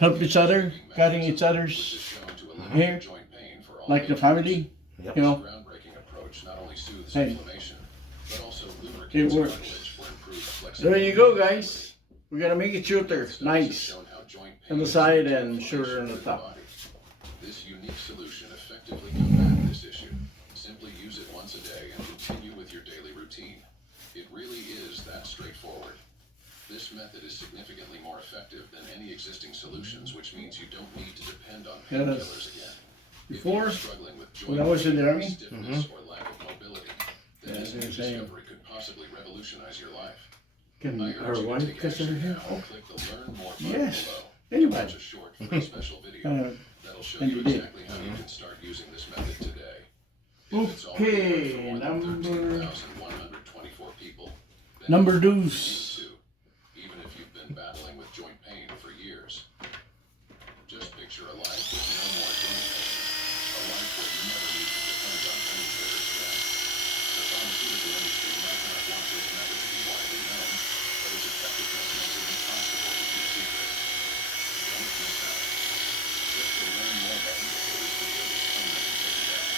help each other, cutting each other's hair, like the family, Yep. you know. Hey, it works. There you go, guys. We're gonna make it shorter, nice on the side and shorter on the top. This unique solution effectively combats this issue. Simply use it once a day and continue with your daily routine. It really is that straightforward. This method is significantly more effective than any existing solutions, which means you don't need to depend on painkillers again. Before, If you're struggling with joint when I was in the pain, army, stiffness, or lack of mobility, then this Yeah, new they're saying- discovery could possibly revolutionize your life. can I our urge you to wife take cut her action hair? now and click the Learn More button Yes. below. Anybody. Watch a short free special video that'll show and you you did. exactly how you can start using this method today. If it's already Okay, worked for more than number 13,124 people, then number you deuce. need to, even if you've been battling with joint pain for years. Just picture a life with no more joint pain, a life where you never need to depend on painkillers again. The pharmaceutical industry might not want this method to be widely known, but its effectiveness makes it impossible to keep secret. Don't miss out. Click the Learn More button before this video is permanently taken down.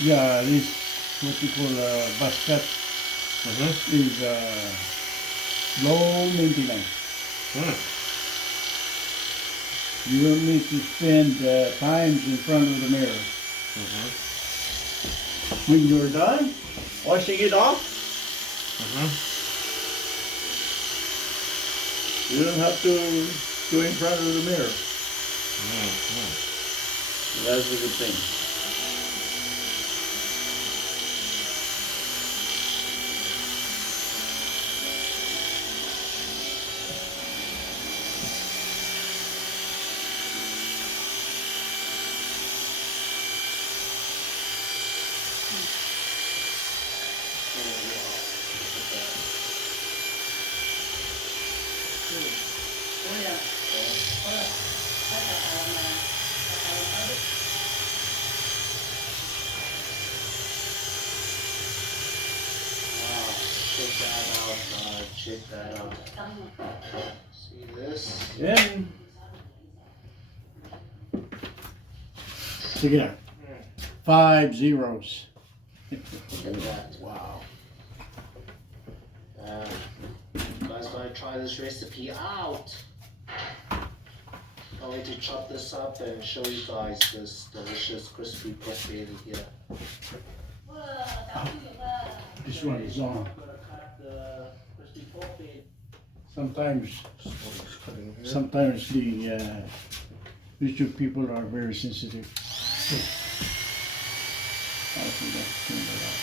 Yeah, this what you call bus cut is low maintenance. You don't need to spend times in front of the mirror. When you're done washing it off, you don't have to go in front of the mirror. That's a good thing. Wow, check that out, check that out. See this? Then, check it out. 5 zeros. Look at that, wow. You guys gotta try this recipe out. I'm going to chop this up and show you guys this delicious crispy pork belly here. This one is on. I'm gonna cut the crispy pork belly. Sometimes the YouTube people are very sensitive. I think that's turned it out.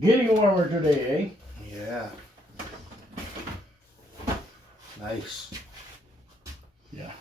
Getting warmer today, Yeah. Nice. Yeah.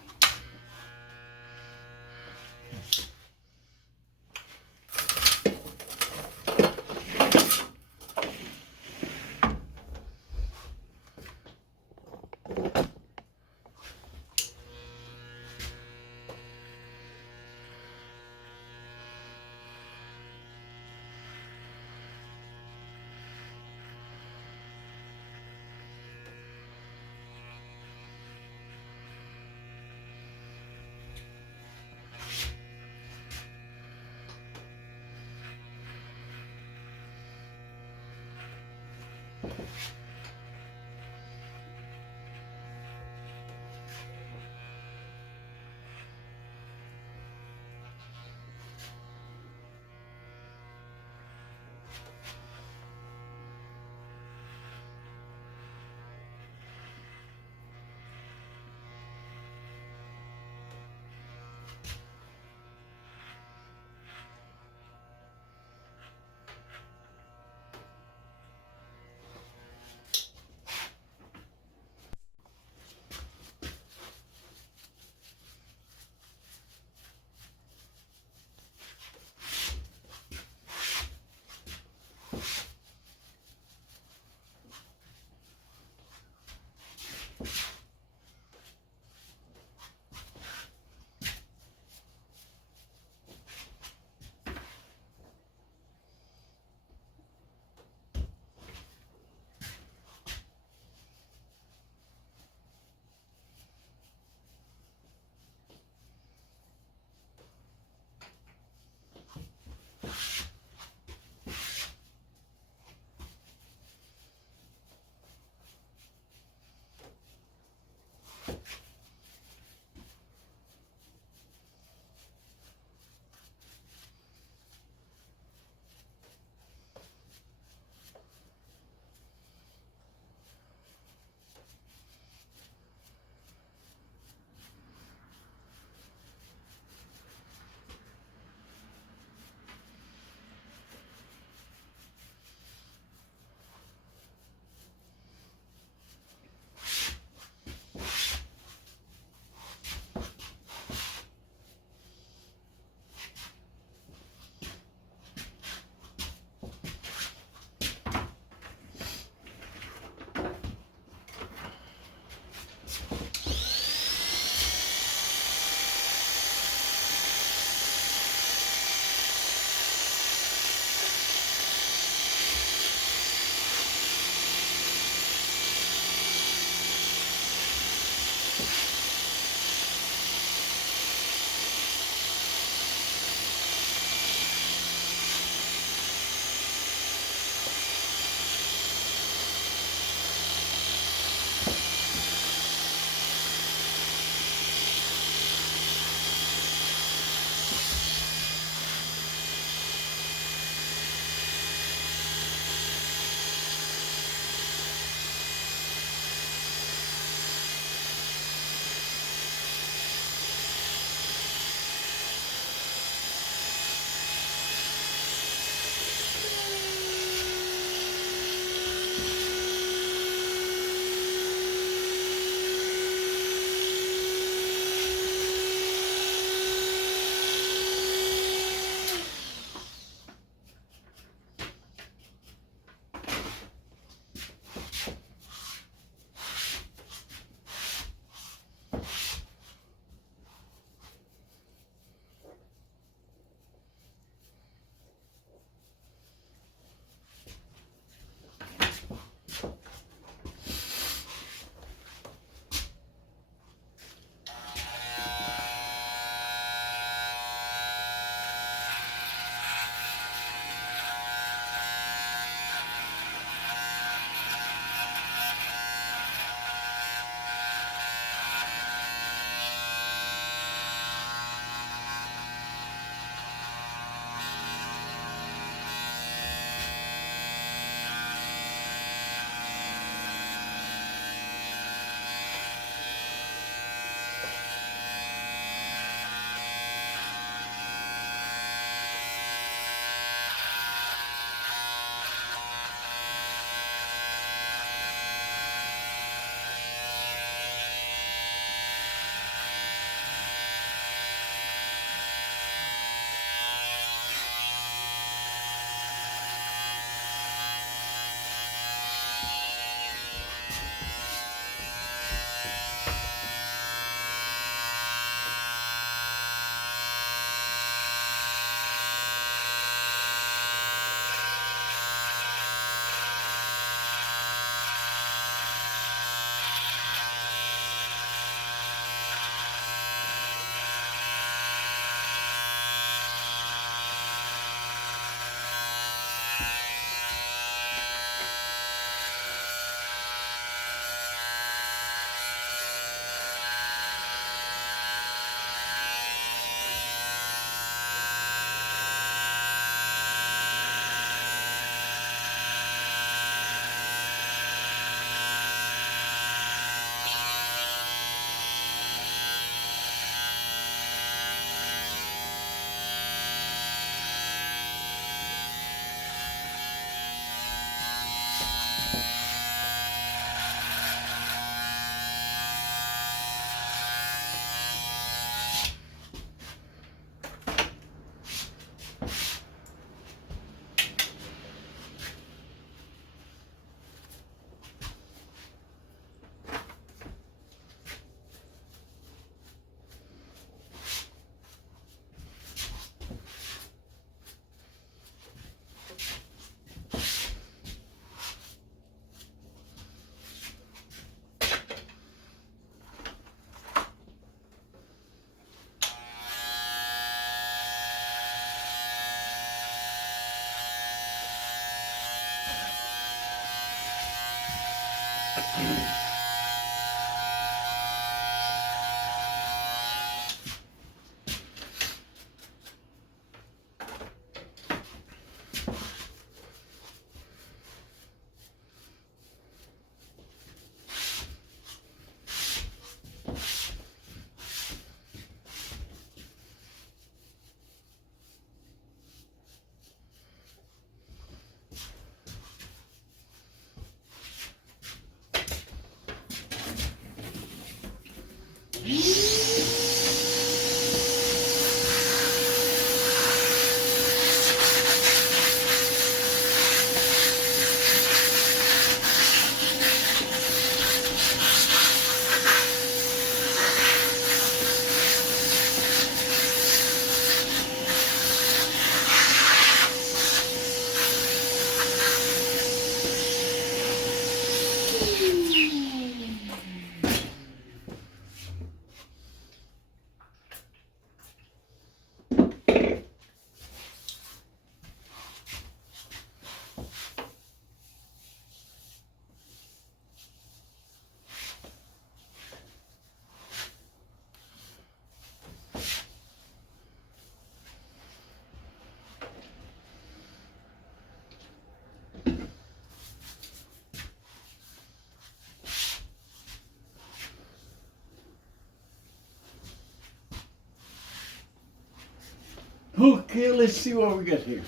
Okay, let's see what we got here.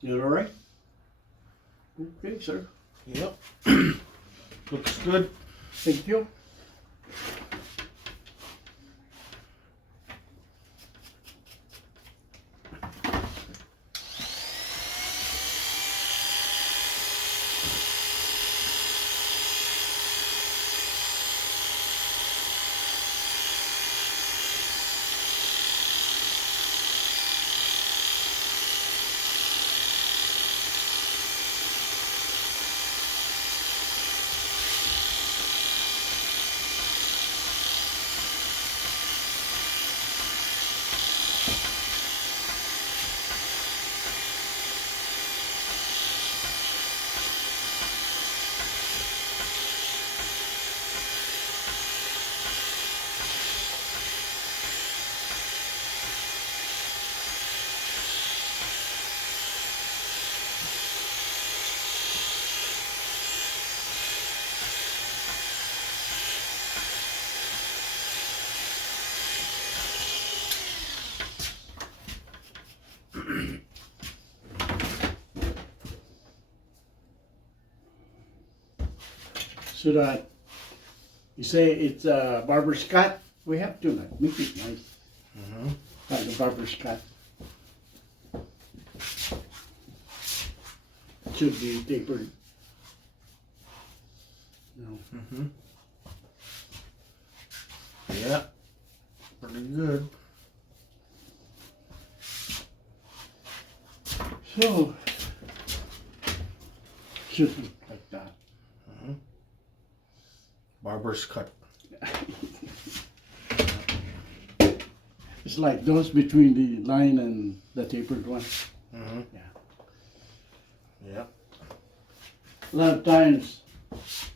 You all right? Okay, sir. Yep. Looks good. Thank you. Should I? You say it's Barbara Scott? We have to make it nice. Like the Barbara Scott. should be tapered. No. Mm-hmm. Yeah. Pretty good. So, should look like that. Barber's cut. It's like those between the line and the tapered one. Mm-hmm. Yeah. Yeah. A lot of times,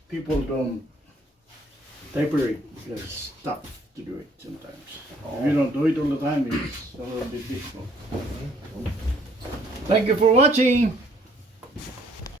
people don't taper it because it's tough to do it sometimes. If you don't do it all the time, it's a little bit difficult. Thank you for watching.